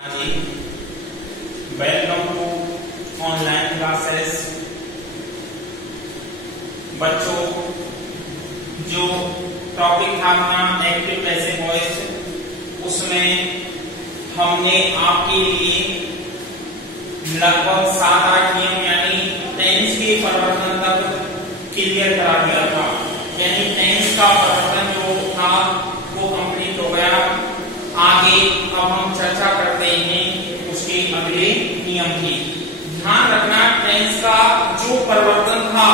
Ji welcome to online classes. बच्चों, जो topic था अपना एक्टिव पैसिव वॉइस, उसमें हमने आपके लिए लगभग 7-8 नियम यानी टेंस के परिवर्तन तक क्लियर करा दिया था। यानी टेंस का परिवर्तन जो था वो कंप्लीट हो गया। आगे अब हम चर्चा करते हैं उसके अगले नियम की। ध्यान रखना, टेंस का जो परिवर्तन था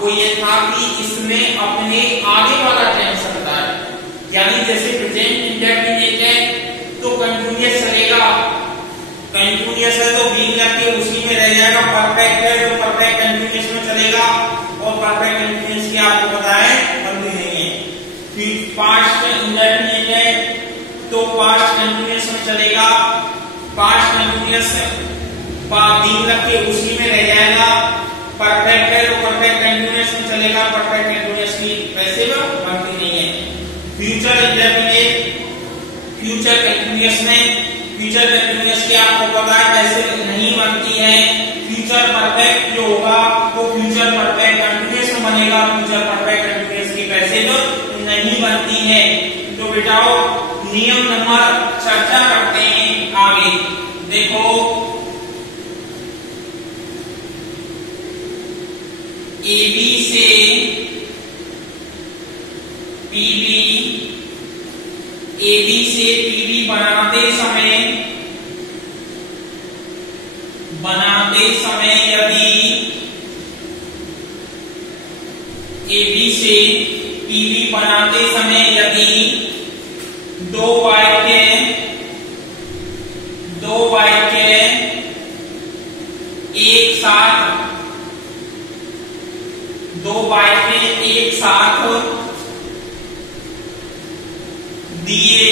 वो ये था कि इसमें अपने आगे वाला टेंस रहता है। यानी जैसे प्रेजेंट इंडेफिनिट है तो कंटिन्यूअस चलेगा, कंटिन्यूअस है तो बीइंग के उसी में रह जाएगा। परफेक्ट है तो परफेक्ट कंटिन्यूअस में चलेगा और परफेक्ट कंटिन्यूअस की आपको पता है बनती नहीं है। फिर पास्ट इंडेफिनिट है तो पास्ट कंटिन्यूअस में चलेगा, पास्ट कंटिन्यूअस बीइंग के उसी में रह जाएगा। परफेक्ट है तो परफेक्ट कंटिन्यूअस में चलेगा, परफेक्ट कंटिन्यूअस की वैसे बनती नहीं है। फ्यूचर इंडेफिनिट फ्यूचर कंटिन्यूअस में, फ्यूचर कंटिन्यूअस की आपको पता है कैसे नहीं बनती है। फ्यूचर परफेक्ट जो होगा वो फ्यूचर परफेक्ट कंटिन्यूअस में बनेगा, फ्यूचर परफेक्ट कंटिन्यूअस की वैसे नहीं बनती है। तो बेटाओ नियम नंबर चर्चा करते हैं आगे। देखो, एबी से पीबी, एबी से पीबी बनाते समय यदि एबी से पीबी बनाते समय यदि दो वाक्य एक साथ दिए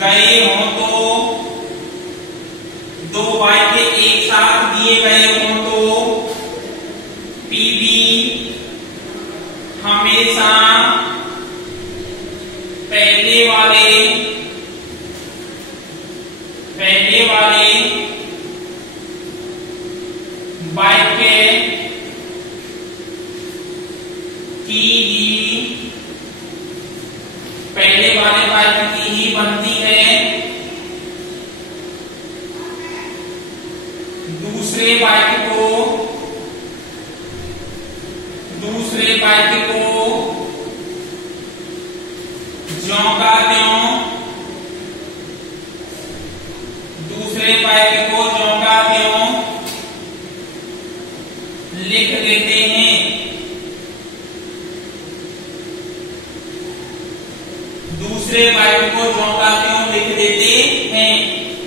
गए हों तो, दो वाक्य एक साथ दिए गए हों तो पीबी हमेशा पहले वाले वाक्य की ही बनती है। दूसरे वाक्य को ज्यों का त्यों, दूसरे वाक्य को ज्यों का त्यों लिख देते हैं। दूसरे वाक्य को ज्यों का त्यों लिख देते हैं।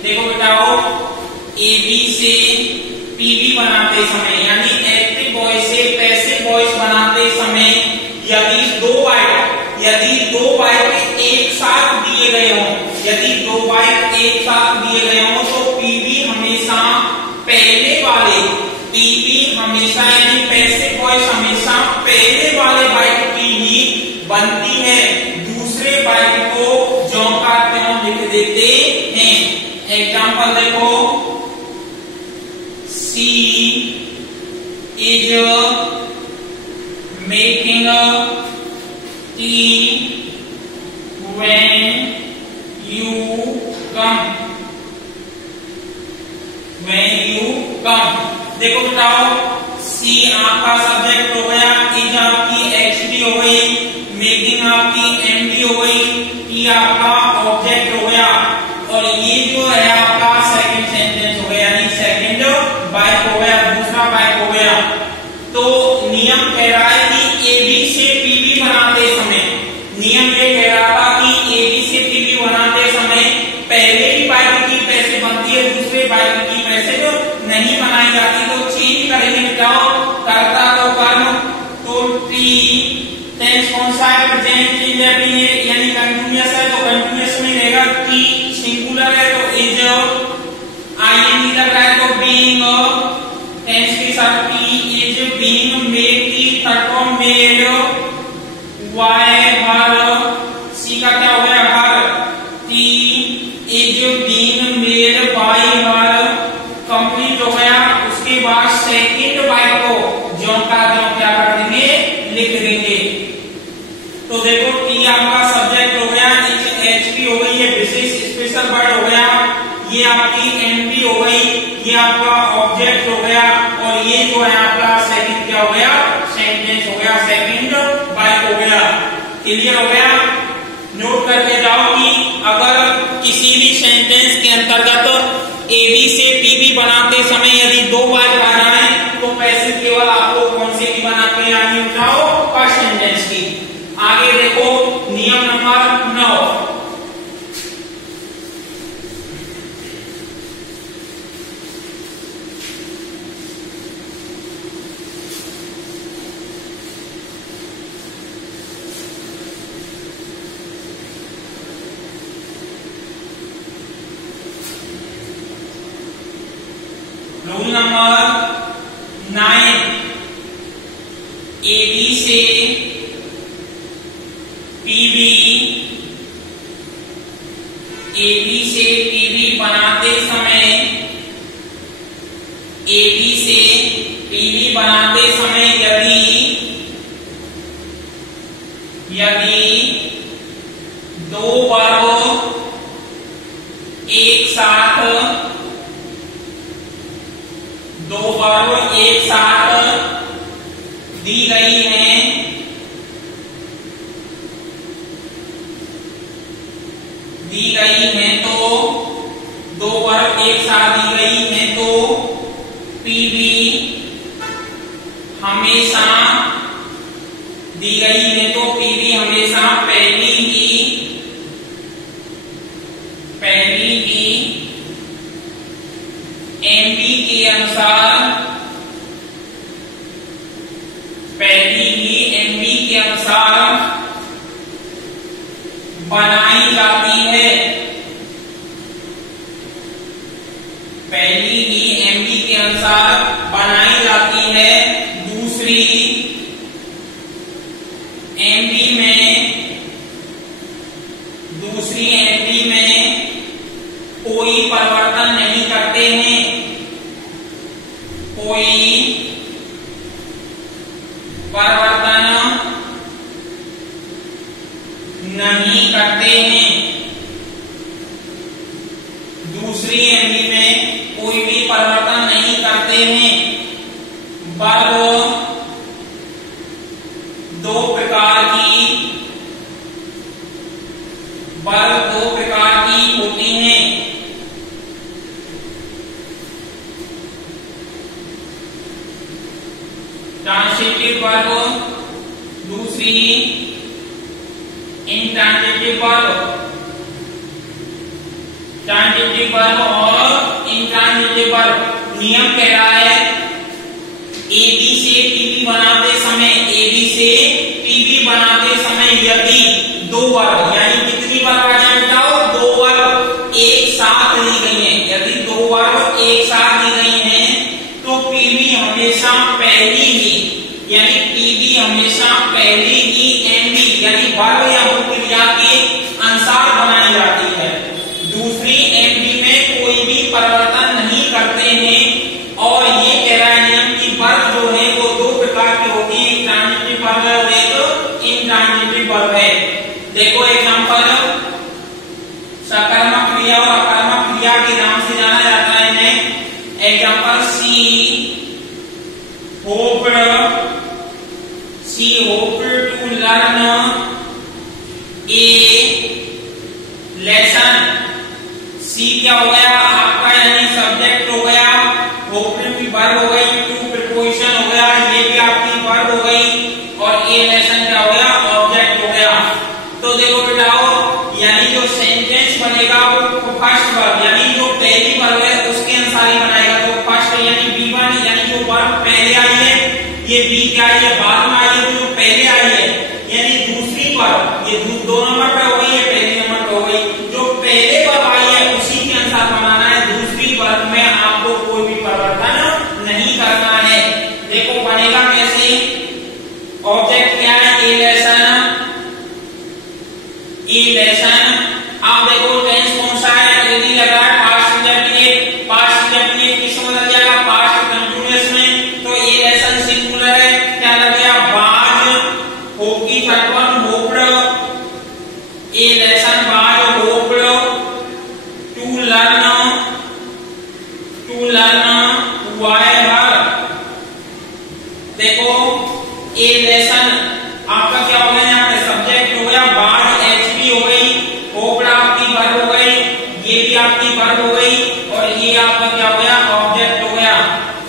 देखो बेटाओ, एबी से पीबी बनाते समय यानी एक्टिव वॉइस से पैसिव वॉइस बनाते समय यदि दो वाक्य एक साथ दिए गए हों, यदि दो वाक्य एक साथ दिए गए हों तो पीबी हमेशा पहले वाले, पीबी हमेशा यानी पैसिव वॉइस हमेशा पहले वाले वाक्य की ही बनती है। दूसरे वाक्य को ज्यों का त्यों लिख देते हैं। एग्जाम्पल देखो, she is making tea when you come, देखो बताओ, सी आपका सब्जेक्ट हो गया, इज आपकी एचडी हो गई, मेकिंग आपकी एमडी हो गई, टी आपका ऑब्जेक्ट हो गया और ये जो है आपका सेकंड सेंटेंस हो गया यानी सेकंड वाक्य हो गया, दूसरा वाक्य हो गया। तो नियम कह रहा है कि एबी से पीबी बनाते समय, नियम ये कह रहा था कि एबी से पीबी बनाते समय पहले ही वाक्य की पैसे बनती है, दूसरे वाक्य की पैसे जो नहीं बनाई जाती। तो चेंज करेंगे बेटाओ, करता तो कर्म, तो टी टेंस कौन सा है, प्रेजेंट इंडेफिनिट यानी कंटिन्यूअस है तो कंटिन्यूअस में रहेगा। टी सिंगुलर है तो इज, आईएनजी लग रहा है तो बीइंग, टेंस के साथ T is being made, T third form made, Y her, C का क्या हो गया her, T is being made by her complete हो गया। उसके बाद सेकंड बाय को जो का जो क्या कर देंगे, लिख देंगे। तो देखो टी आपका सब्जेक्ट हो गया, एचपी हो गई, ये विशेष स्पेशल वर्ड हो गया, ये आपकी एमपी हो गई, ये आपका ऑब्जेक्ट हो गया, और ये जो है आपका सेकंड क्या हो गया, सेंटेंस हो गया, सेकंड बाय हो गया। क्लियर हो गया? नोट करके जाओ कि अगर किसी भी सेंटेंस के अंतर्गत एबी से पीबी बनाते समय यदि दो बार आ जाए तो पैसिव केवल आपको कौन से की बना के आनी उठाओ, फर्स्ट सेंटेंस की। आगे देखो नियम नंबर 9। रूल नंबर 9, एबी से पीबी, एबी से पीबी बनाते समय, एबी से पीबी बनाते समय यदि दो वर्ब एक साथ, दो वर्ब एक साथ दी गई हैं, तो दो वर्ब एक साथ दी गई हैं तो पीबी हमेशा दी गई है, तो पीबी हमेशा पहली ही एमपी के अनुसार, पहली ही एमपी के अनुसार बनाई जाती है, पहली ही एमपी के अनुसार बनाई जाती है। दूसरी एमपी में कोई परिवर्तन नहीं करते हैं, कोई परिवर्तन नहीं करते हैं। दूसरी एमपी में कोई भी परिवर्तन नहीं करते हैं। वर्ब दो प्रकार की होती हैं। ट्रांसिटिव वर्ब, दूसरी इंट्रांसिटिव वर्ब। ट्रांसिटिव वर्ब और इंट्रांसिटिव वर्ब। नियम कह रहा है एबी से पीबी बनाते समय यदि दो वर्ब, यानी कितनी वर्ब आ जाए बताओ, दो वर्ब एक साथ ली गई हैं, यदि दो वर्ब एक साथ ली गई हैं तो पीबी हमेशा पहली ही, यानी पीबी हमेशा पहली ही एमबी यानी वर्ब या क्रिया के अनुसार बनाई जाती है। दूसरी एमबी में कोई भी परिवर्तन नहीं करते हैं। और ये कह रहा है नियम की वर्ब जो है वो दो प्रकार की होती है, एक ट्रांजिटिव वर्ब है और एक इंट्रांजिटिव वर्ब है। देखो एग्जांपल, सकर्मक क्रिया और अकर्मक क्रिया के नाम से जाना जाता है इन्हें। Example she hoped to learn a lesson। सी क्या हो गया आपका, यानी सब्जेक्ट हो गया, होप्ड भी वर्ब हो गई, टू प्रीपोजिशन हो गया, ये भी आपकी वर्ब हो गई, और ए लेसन क्या हो गया, ऑब्जेक्ट हो गया। तो देखो बेटाओ, यानी जो सेंटेंस बनेगा वो फर्स्ट वर्ब यानी जो पहली वर्ब है उसके अनुसार ही बनाएगा। तो फर्स्ट यानी B1 यानी जो वर्ब पहले आई है, ये बी क्या आई है बाद में आई है, जो पहले आई है यानी दूसरी वर्ब, ये दो नंबर पे हो गई, ये पहली नंबर पे हो गई, जो पहले वर्ब आई है उसी के अनुसार बनाना है। दूसरी वर्ब में आपको कोई भी परिवर्तन नहीं करना है। देखो बनेगा कैसे, ऑब्जेक्ट क्या है, ए लेसन। आप देखो टेंस कौन सा है, ये भी आपकी वर्ब हो गई और ये आपका क्या हो गया, ऑब्जेक्ट हो गया।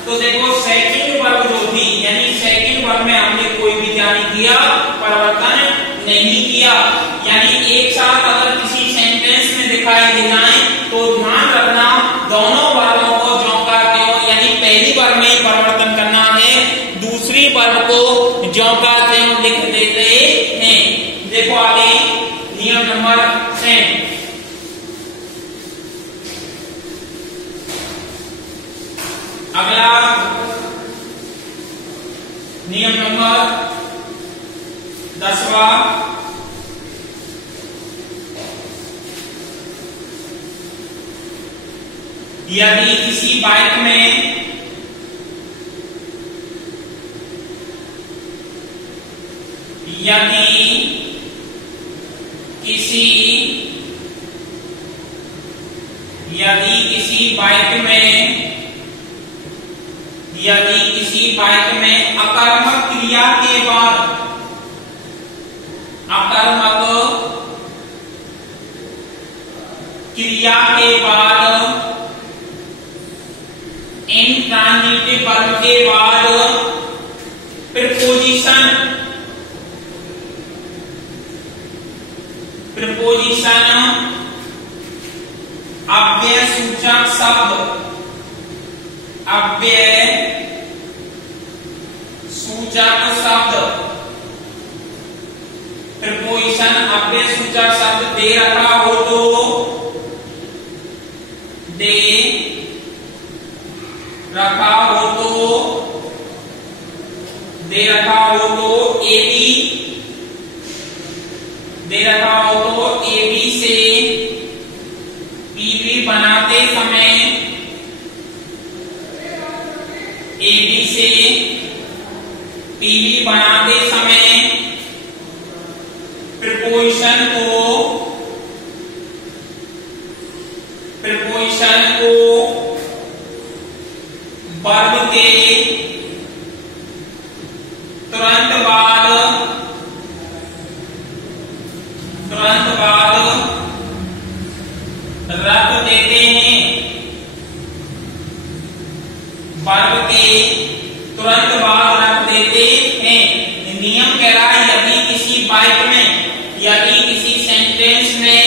तो देखो सेकंड वर्ब जो थी, यानी सेकंड वर्ब में हमने कोई भी क्या नहीं किया, परिवर्तन नहीं किया। यानी एक साथ अगर किसी सेंटेंस में दिखाई दे जाए तो ध्यान रखना दोनों वर्बों को ज्यों का त्यों, यानी पहली वर्ब में परिवर्तन करना है, दूसरी वर्ब को ज्यों का त्यों लिख देते हैं। देखो आगे नियम नंबर 10, अगला नियम नंबर 10वां, यदि किसी वाक्य में यदि किसी वाक्य में अकर्मक क्रिया के बाद इंट्रांजिटिव वर्ब के बाद प्रीपोजिशन अव्यय सूचक शब्द प्रीपोजिशन अव्यय सूचक शब्द दे रखा हो तो एबी से पीबी बनाते समय प्रीपोजिशन को वर्ब के तुरंत बाद रख देते हैं। वर्ब के तुरंत बाद रख देते हैं। नियम कह रहा है यदि किसी वाक्य में, यदि किसी सेंटेंस में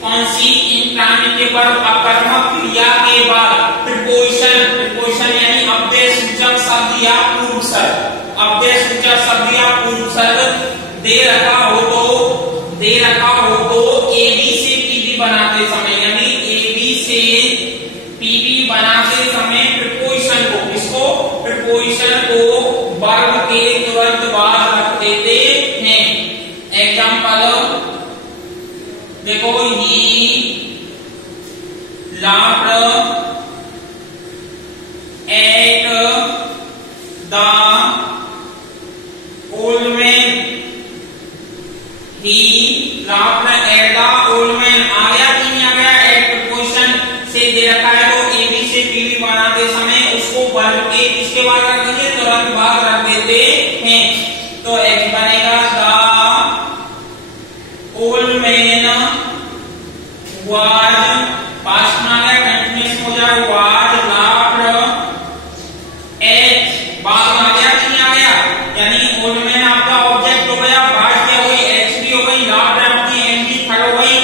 कौन सी इंट्रांजिटिव वर्ब अकर्मक क्रिया के बाद प्रीपोजिशन यानी अव्यय सूचक शब्द या पूर्व शब्द दे रखा हो तो एबी से पीबी बनाते समय, यानी एबी से पीबी बनाते समय प्रीपोजिशन को वर्ब के तुरंत बाद रख देते हैं। एग्जांपल देखो, ही laughed at the old man, he laughed at the old man। आ गया कि नहीं आ गया? एट प्रीपोजिशन से दे रखा है तो एबी से पीबी बनाते समय उसको वर्ब के किसके बाद रख देंगे, तुरंत बाद रख देते हैं। तो एक बनेगा the old man was, past में आ गया, कंटिन्यूअस हो जाए, वाज लाफ्ड एट, बाद में आ गया कि नहीं आ गया? यानी ओल्ड मैन आपका ऑब्जेक्ट हो गया, वाज क्या हो गई, एचडी हो गई, लाफ्ड आपकी एनडी खड़ हो गई,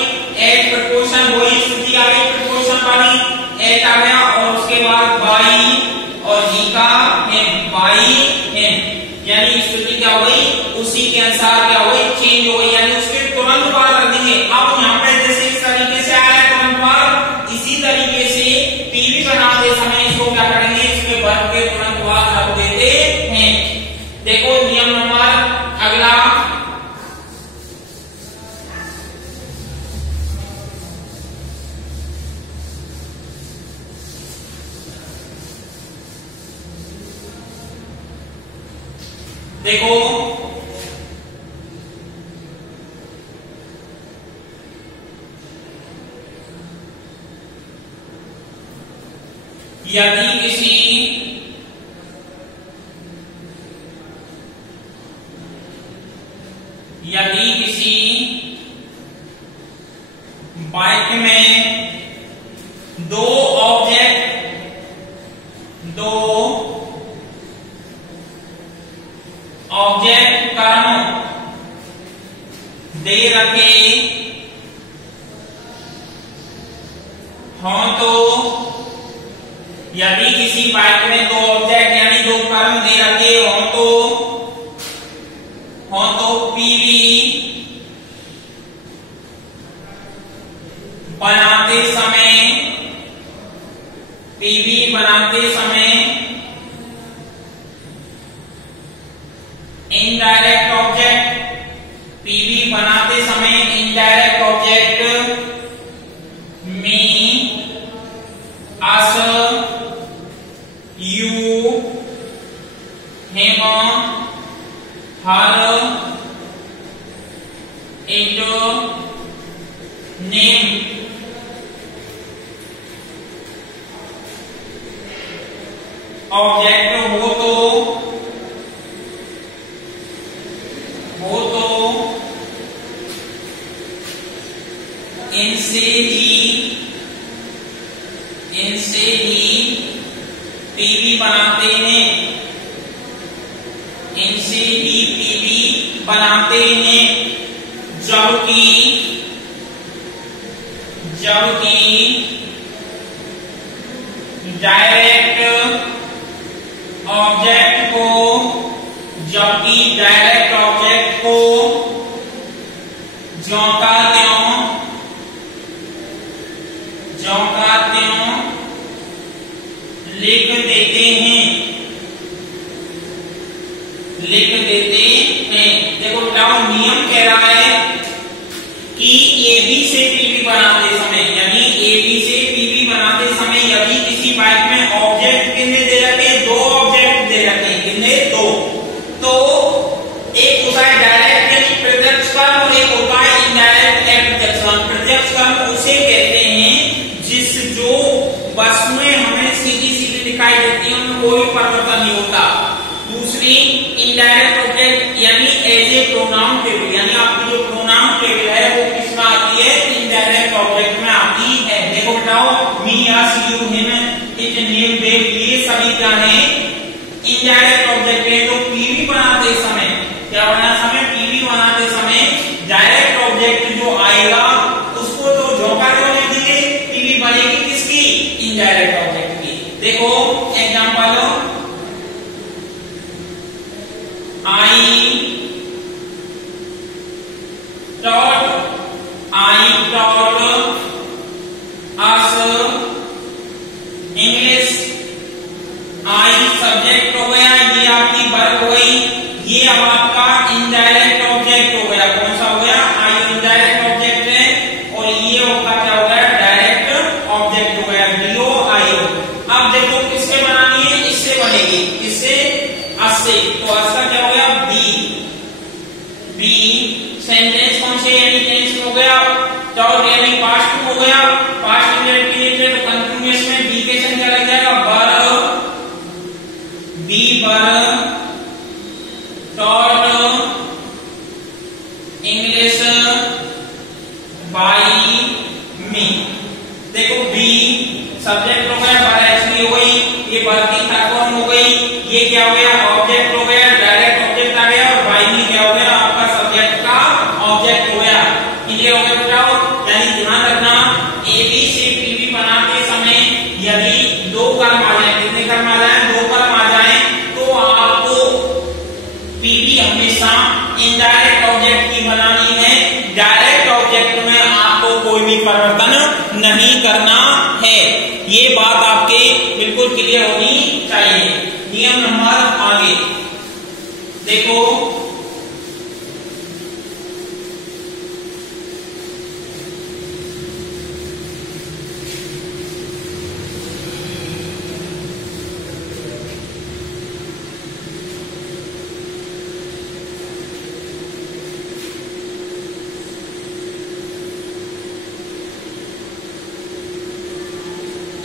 एट प्रीपोजिशन वही स्थिति आ गई प्रीपोजिशन वाली, एट आ गया और उसके बाद बाई और ही का बाई है, यानी स्थिति क्या हो गई, उसी के अनुसार क्या हो गई, चेंज हो गई, यानी उसके तुरंत बाद रख देंगे। अब यहाँ पे जैसे इस तरीके से आया तुरंत बाद, इसी तरीके से पीवी बनाते समय इसको क्या करेंगे, इसके वर्ब के तुरंत बाद रख देते हैं। देखो नियम नंबर अगला, देखो यदि किसी वाक्य में दो ऑब्जेक्ट कर्म दे रखे हों तो यदि किसी वाक्य में दो ऑब्जेक्ट यानी दो कर्म दे रखे हों तो पीवी बनाते समय indirect object me us you him her it name object हो तो इनसे ही पीवी बनाते हैं, जबकि डायरेक्ट ऑब्जेक्ट को ज्यों का त्यों लिख देते हैं। देखो बताओ, नियम कह रहा है कि AB से PB बनाते समय यदि किसी वाक्य में ऑब्जेक्ट कितने दे रखे, दो ऑब्जेक्ट दे रखे, कितने, दो, तो एक होता है डायरेक्ट यानी प्रत्यक्ष कर्म और एक होता है इनडायरेक्ट अप्रत्यक्ष कर्म। प्रत्यक्ष कर्म उसे कहते हैं जो वस्तुएं हमें सीधी दिखाई देती हैं, उनमें कोई परिवर्तन नहीं होता। दूसरी इनडायरेक्ट ऑब्जेक्ट यानी एज ए प्रोनाउन टेबल, यानी आपकी जो प्रोनाउन टेबल है वो किसमें आती है, इनडायरेक्ट ऑब्जेक्ट में आती है। देखो बताओ, me us you him it name दे, ये सभी क्या है, इनडायरेक्ट ऑब्जेक्ट है। तो पीवी बनाते समय डायरेक्ट ऑब्जेक्ट जो आएगा उसको तो झोंका क्यों नहीं देंगे, पीवी बनेगी किसकी, इनडायरेक्ट ऑब्जेक्ट की। देखो example, I taught us English। I subject हो गया, ये आपकी वर्ब हो गई, ये अब आपका इनडायरेक्ट ऑब्जेक्ट हो गया। कौन सा हो गया, I इनडायरेक्ट ऑब्जेक्ट है, और ये होगा क्या हो गया, डायरेक्ट ऑब्जेक्ट हो गया, DO IO। अब देखो किससे बनानी है, इससे बनेगी, किससे, अस से। तो अस का क्या हो गया, बी। सेंटेंस कौन से यानी टेंस हो गया, टॉट यानी पास्ट हो गया, पास्ट इंडेफिनिट है, तो कंटिन्यूअस में बी के संग क्या लग जाएगा, बी बर टॉट इंग्लिश बाय मी। देखो बी सब्जेक्ट हो गया, बर एचवी हो गई, ये बर की फॉर्म हो गई, ये क्या हो गया, ऑब्जेक्ट हो गया, डायरेक्ट ऑब्जेक्ट आ गया, और बाय मी क्या हो गया, आपका सब्जेक्ट का ऑब्जेक्ट हो गया। क्लियर हो गया बताओ। यानी ध्यान रखना, एबी से पीवी बनाते समय यदि दो कर्म आ जाए, कितने कर्म आ जाए, दो कर्म आ जाए, तो आपको पीवी हमेशा इनडायरेक्ट ऑब्जेक्ट की बनानी है। डायरेक्ट ऑब्जेक्ट में आपको कोई भी परिवर्तन नहीं करना है। ये बात आपके बिल्कुल क्लियर होनी चाहिए। नियम नंबर आगे देखो,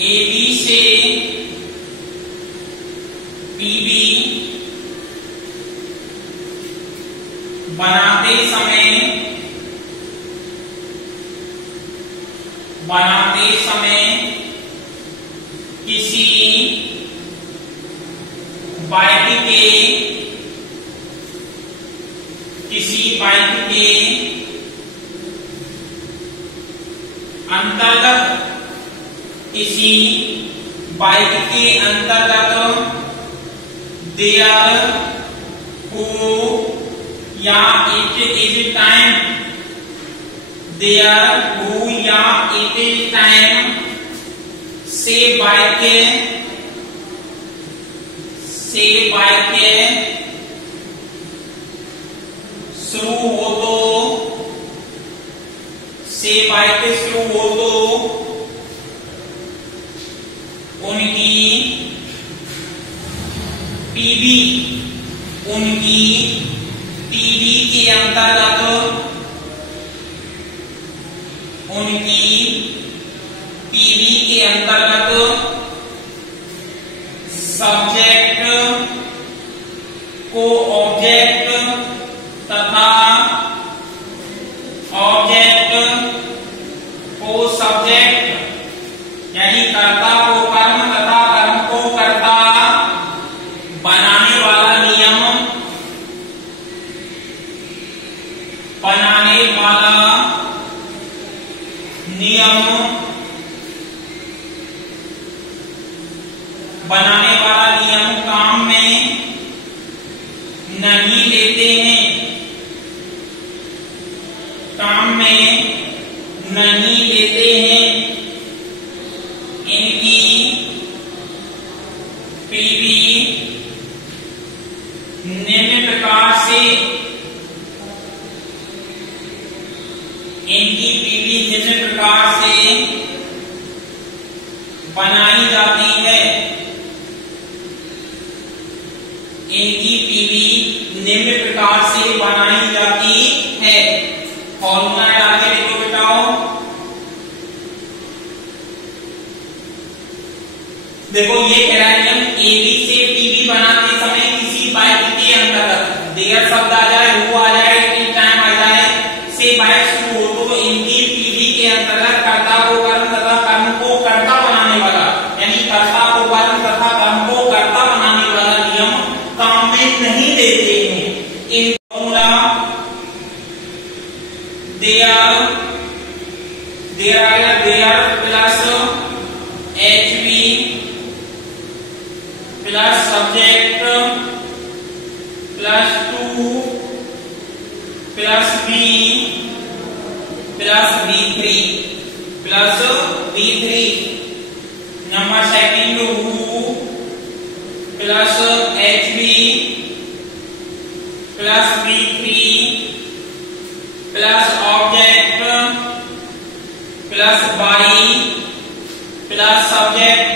AB से PB बनाते समय किसी बाइक के अंतर्गत देयर हु या इट इज टाइम से बाइक शुरू हो तो उनकी टीवी के अंतर्गत सब्जेक्ट को ऑब्जेक्ट तथा ऑब्जेक्ट को सब्जेक्ट यानी कर्ता को कर्म तथा कर्म को कर्ता बनाने वाला नियम काम में नहीं लेते हैं इनकी पीवी निम्न प्रकार से बनाई जाती है। फॉर्मूला डाल के देखो बेटाओ, देखो ये कह रहा है कि एबी से टीवी बनाते समय किसी बाइक के अंतर्गत देयर शब्द आ जाए, वो आ जाए, टाइम आ जाए, से बाइक शुरू हो तो इनकी टीवी के अंतर्गत कर्ता को कर्म तथा कर्म को कर्ता बनाने वाला यानी कर्ता को कर्म तथा कर्म को कर्ता बनाने वाला नियम काम में नहीं लेते हैं। इन formula there plus HV plus subject plus 2 plus B plus B3 number second who plus HV plus B3 plus object plus by plus subject.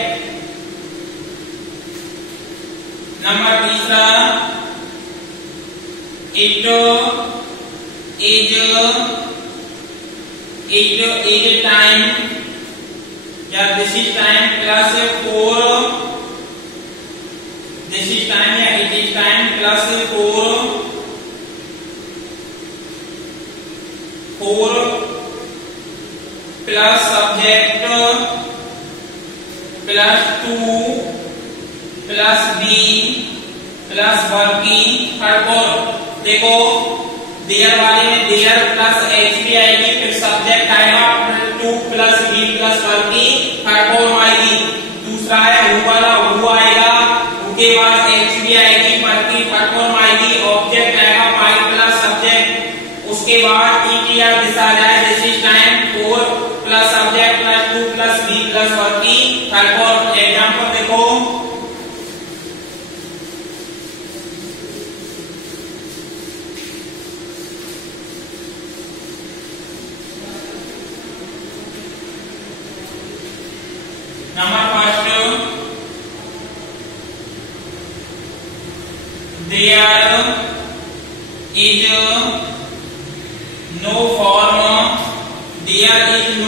Number तीसरा इट इज टाइम या this is time plus 4 this is time या it is time plus 4 plus subject plus 2 plus B plus working third. देखो there वाले में there plus HV आएगी, फिर subject आएगा 2 plus B plus working third form आएगी। दूसरा है हु वाला, हु आएगा, हु के बाद HV आएगी, वर्किंग थर्ड फॉर्म आएगी, ऑब्जेक्ट आएगा बाई प्लस सब्जेक्ट, उसके बाद ETR दिशा जाए this is time 4 plus subject plus 2 plus B plus working third form. Example देखो number first there is no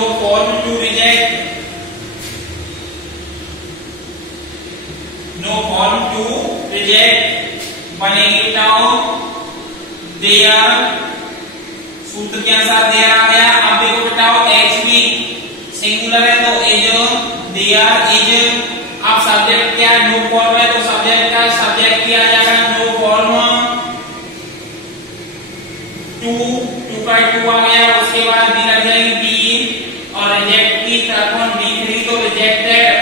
form to reject बनेगी बेटाओ देयर सूत्र के अनुसार देयर आ गया। अब देखो बेटाओ HV सिंगुलर है तो इज देयर इज अब सब्जेक्ट क्या है, नो फॉर्म है, तो सब्जेक्ट का सब्जेक्ट किया जाएगा नो फॉर्म टू, टू का टू आ गया, उसके बाद बी लग जाएगी बी, और रिजेक्ट की तरफ D3 तो रिजेक्टेड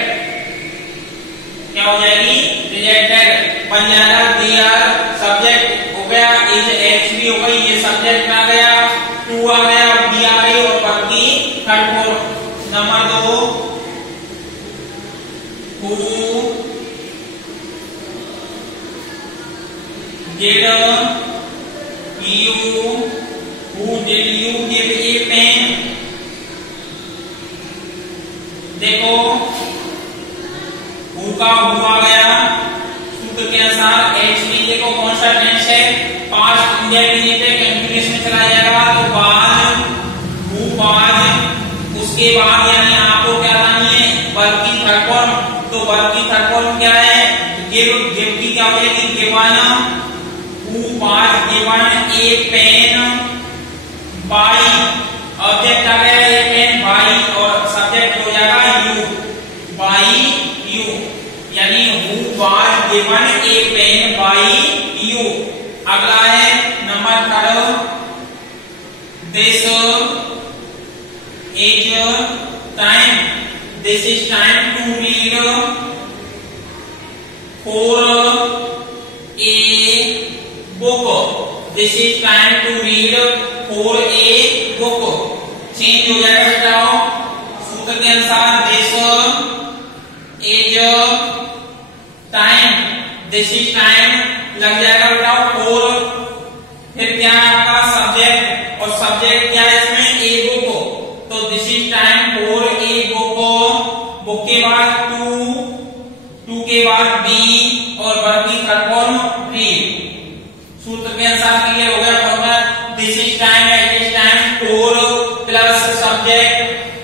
क्या हो जाएगी, रिजेक्टेड बन जाएगा दियर। सब्जेक्ट हो गया इज HB हो गई, ये सब्जेक्ट आ गया, टू आ गया, बी आ गई, और बाकी third fourth number 2 who did you give a pen, देखो who का who आ गया, सूत्र के अनुसार HB देखो कौन सा टेंस है, पास्ट इंडेफिनिट है, कंटीन्यूअस में चला जाएगा, तो बाद who बाद, उसके बाद यानी आपको क्या लानी है वर्ब की थर्ड फॉर्म, तो वर्ब की थर्ड फॉर्म क्या है, गिव, गिव की क्या हो जाएगी given, who was given a pen by, object आ गया ये पेन बाई, और सब्जेक्ट हो जाएगा यू, बाई यू, यानी who was given a pen by you। अगला है number 3, this is time, this is time to read for a book, this is time to read for a book, change हो जाएगा बेटा सूत्र के अनुसार, this is time, this is time लग जाएगा बेटा for, फिर क्या है आपका सब्जेक्ट, और सब्जेक्ट क्या है इसमें ए बुक, तो this is time for a book, book के बाद टू, टू के बाद बी, और वर्ब की थर्ड फॉर्म रीड। सूत्र के अनुसार क्लियर हो गया formula, this is time, it is time for plus subject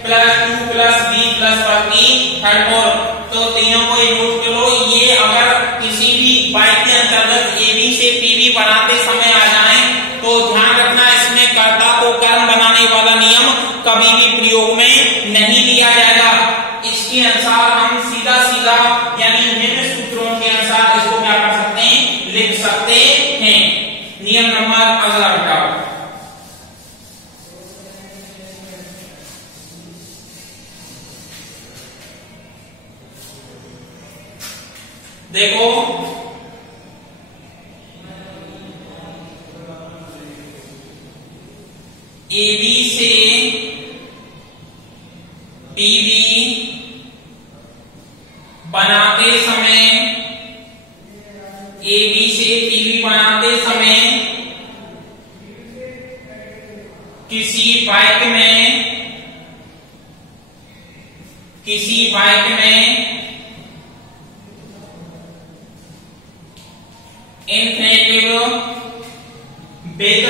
plus to plus B plus verb की थर्ड फॉर्म, तो तीनों को नोट करो। ये अगर किसी भी बाइक के अंतर्गत ए बी से पी बी बनाते समय आ जाए तो ध्यान रखना, इसमें कर्ता को कर्म बनाने वाला नियम कभी भी प्रयोग में नहीं लिया जाएगा। इसके अनुसार हम सीधा सीधा यानी निम्न सूत्रों के अनुसार इसको क्या कर सकते हैं, लिख सकते हैं। नियम नंबर अगला बेटा, देखो AB से PB बनाते समय, AB से PB बनाते समय किसी बाइक में इंफिनिटिव विद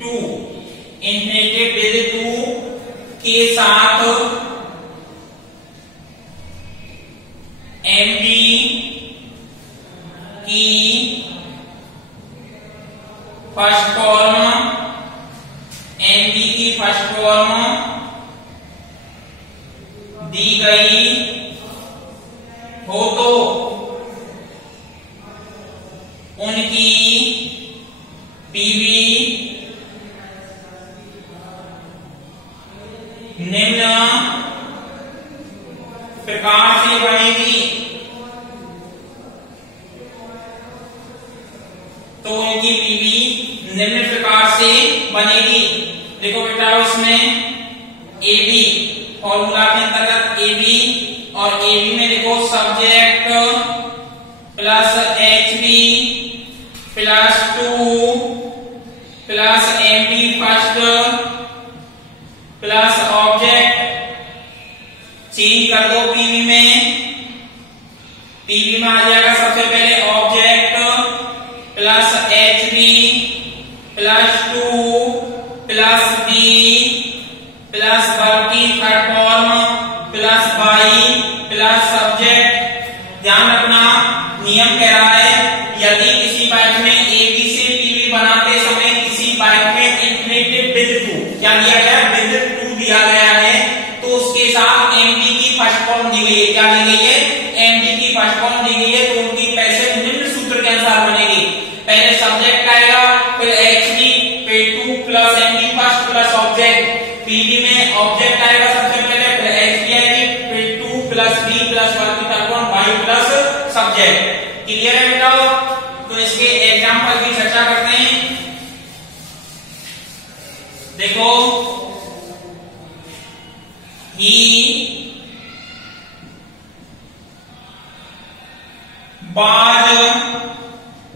टू के साथ एमबी की फर्स्ट फॉर्म दी गई हो तो उनकी पीवी निम्न प्रकार से बनेगी, तो उनकी पीवी निम्न प्रकार से बनेगी। देखो बेटा इसमें ए बी फॉर्मूला के अंतर्गत ए बी, और ए बी में देखो subject plus H B plus to plus M B first plus object, change कर दो पीवी में, पीवी में आ जाएगा सबसे पहले object plus H B plus to plus B plus verb की third form plus by plus subject. ध्यान रखना नियम कह रहा है यदि किसी बाइक में ए बी से पीवी बनाते समय किसी बाइक में इंफिनिटिव विद टू क्या दिया गया, विद टू दिया गया है, तो उसके साथ एमबी की फर्स्ट फॉर्म दी गई है, क्या दी गई है, की फर्स्ट फॉर्म दी गई है तो उनकी पैसे निम्न सूत्र के अनुसार बनेगी। पहले सब्जेक्ट आएगा, फिर एचडी, फिर 2 plus MD first plus object. PD में ऑब्जेक्ट आएगा सबसे पहले, फिर एचडी आएगी, फिर 2 plus B plus Y plus subject. Clear है बेटा? तो इसके एग्जांपल की चर्चा करते हैं। देखो, he was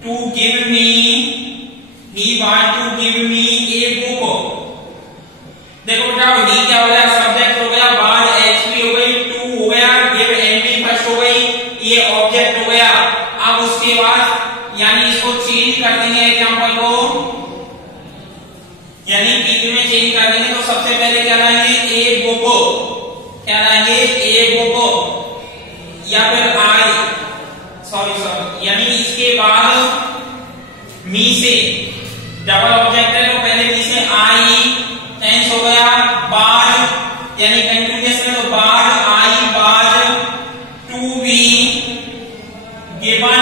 to give me a book। देखो बेटा, ही क्या हो गया? सब्जेक्ट हो गया, बाज एचपी हो गई, 2 हो गया, गिव एमडी फर्स्ट हो गई, ये ऑब्जेक्ट हो गया। अब उसके बाद यानी इसको चेंज कर देंगे एग्जांपल को, यानी पीपी में चेंज कर देंगे तो सबसे पहले क्या लाएंगे? ए बुक, क्या लाएंगे? ए बुक, या फिर आई सॉरी यानी इसके बाद मी से डबल ऑब्जेक्ट है तो पहले मी से आई टेंस हो गया, बाज यानी कंटिन्यूअस में तो बाज आई बाज, टू बी गिवन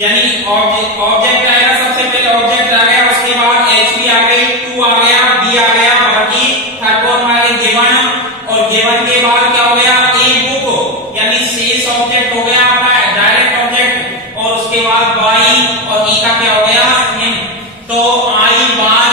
यानी ऑब्जेक्ट आएगा, सबसे पहले ऑब्जेक्ट आ गया, उसके बाद एचपी आ गई, 2 आ गया, बी आ गया, बाकी थर्ड फॉर्म आ गई गिवन, और गिवन के बाद क्या हो गया? ए बुक यानी शेष ऑब्जेक्ट हो गया आपका डायरेक्ट ऑब्जेक्ट, और उसके बाद बाई और ई का क्या हो गया? नेम। तो आई बाज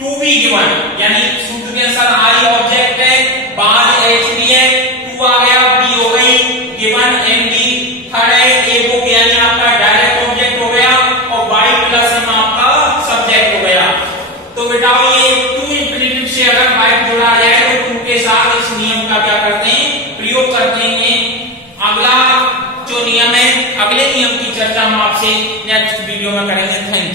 टू बी गिवन यानी सूत्र के अनुसार आई ऑब्जेक्ट है, बाज एचपी है, 2 आ गया, बी हो गई, गिवन एमडी थर्ड है, ए बुक यानी आपका डायरेक्ट ऑब्जेक्ट हो गया, और बाई प्लस एम आपका सब्जेक्ट हो गया। तो बेटा ये 2 इंफिनिटिव से अगर बाई जोड़ा जाए तो 2 के साथ इस नियम का क्या करते हैं? प्रयोग करते हैं। अगला जो नियम है, अगले नियम की चर्चा हम आपसे नेक्स्ट वीडियो में करेंगे। Thank you.